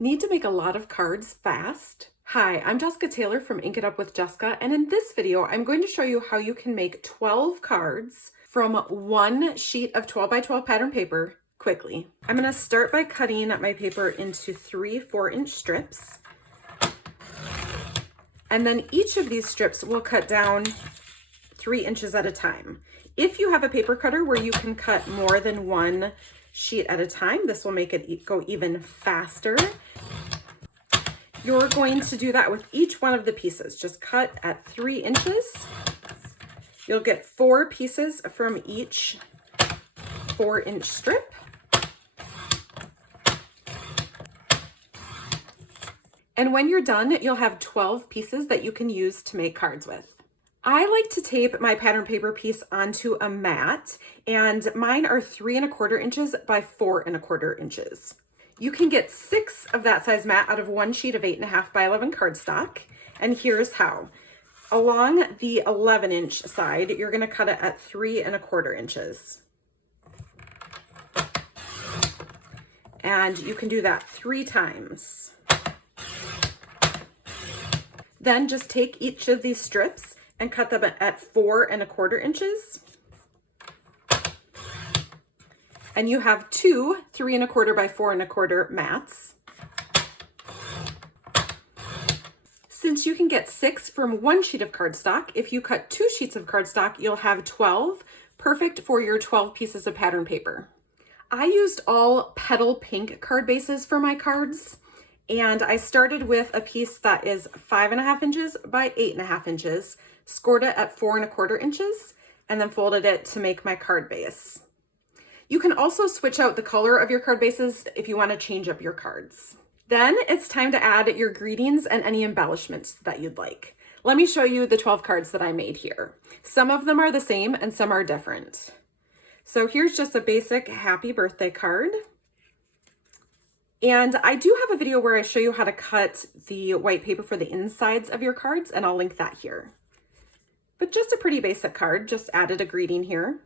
Need to make a lot of cards fast? Hi, I'm Jessica Taylor from Ink It Up with Jessica, and in this video, I'm going to show you how you can make 12 cards from one sheet of 12 by 12 pattern paper quickly. I'm gonna start by cutting my paper into 3 4-inch strips. And then each of these strips will cut down 3 inches at a time. If you have a paper cutter where you can cut more than one sheet at a time, this will make it go even faster. You're going to do that with each one of the pieces. Just cut at 3 inches. You'll get 4 pieces from each 4-inch strip. And when you're done, you'll have 12 pieces that you can use to make cards with. I like to tape my pattern paper piece onto a mat, and mine are 3 1/4 inches by 4 1/4 inches. You can get 6 of that size mat out of one sheet of 8.5 by 11 cardstock, and here's how. Along the 11-inch side, you're gonna cut it at 3 1/4 inches. And you can do that 3 times. Then just take each of these strips and cut them at 4 1/4 inches. And you have 2 3 1/4 by 4 1/4 mats. Since you can get 6 from one sheet of cardstock, if you cut 2 sheets of cardstock, you'll have 12, perfect for your 12 pieces of pattern paper. I used all petal pink card bases for my cards, and I started with a piece that is 5.5 inches by 8.5 inches, scored it at 4 1/4 inches, and then folded it to make my card base. You can also switch out the color of your card bases if you want to change up your cards. Then it's time to add your greetings and any embellishments that you'd like. Let me show you the 12 cards that I made here. Some of them are the same and some are different. So here's just a basic happy birthday card. And I do have a video where I show you how to cut the white paper for the insides of your cards, and I'll link that here. But just a pretty basic card, just added a greeting here.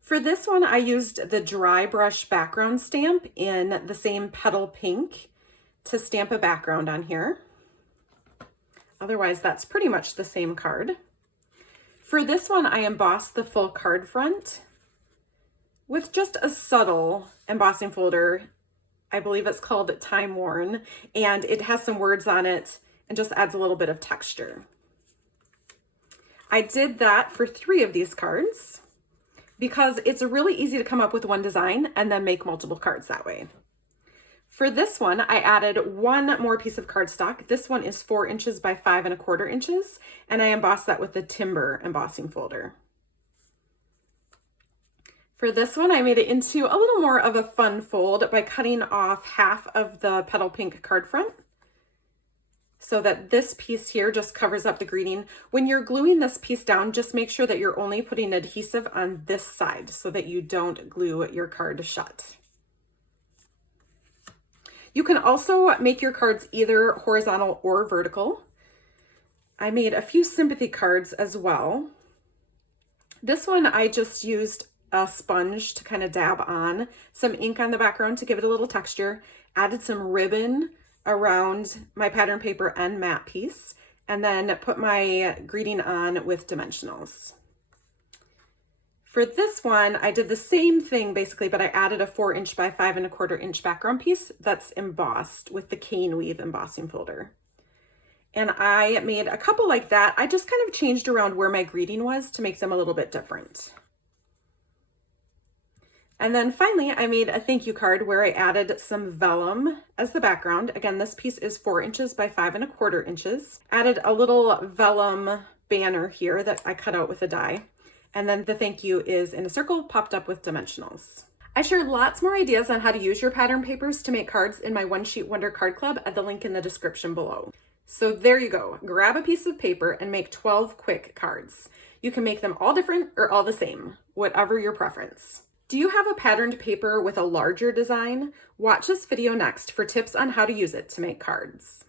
For this one, I used the dry brush background stamp in the same petal pink to stamp a background on here. Otherwise, that's pretty much the same card. For this one, I embossed the full card front with just a subtle embossing folder. I believe it's called Time Worn, and it has some words on it and just adds a little bit of texture. I did that for 3 of these cards because it's really easy to come up with one design and then make multiple cards that way. For this one, I added 1 more piece of cardstock. This one is 4 inches by 5 1/4 inches, and I embossed that with the timber embossing folder. For this one, I made it into a little more of a fun fold by cutting off half of the petal pink card front so that this piece here just covers up the greeting. When you're gluing this piece down, just make sure that you're only putting adhesive on this side so that you don't glue your card shut. You can also make your cards either horizontal or vertical. I made a few sympathy cards as well. This one, I just used a sponge to kind of dab on, some ink on the background to give it a little texture, added some ribbon around my pattern paper and mat piece, and then put my greeting on with dimensionals. For this one, I did the same thing basically, but I added a 4 inch by 5 1/4 inch background piece that's embossed with the cane weave embossing folder. And I made a couple like that. I just kind of changed around where my greeting was to make them a little bit different. And then finally, I made a thank you card where I added some vellum as the background. Again, this piece is 4 inches by 5 1/4 inches. Added a little vellum banner here that I cut out with a die. And then the thank you is in a circle popped up with dimensionals. I share lots more ideas on how to use your pattern papers to make cards in my One Sheet Wonder Card Club at the link in the description below. So there you go. Grab a piece of paper and make 12 quick cards. You can make them all different or all the same, whatever your preference. Do you have a patterned paper with a larger design? Watch this video next for tips on how to use it to make cards.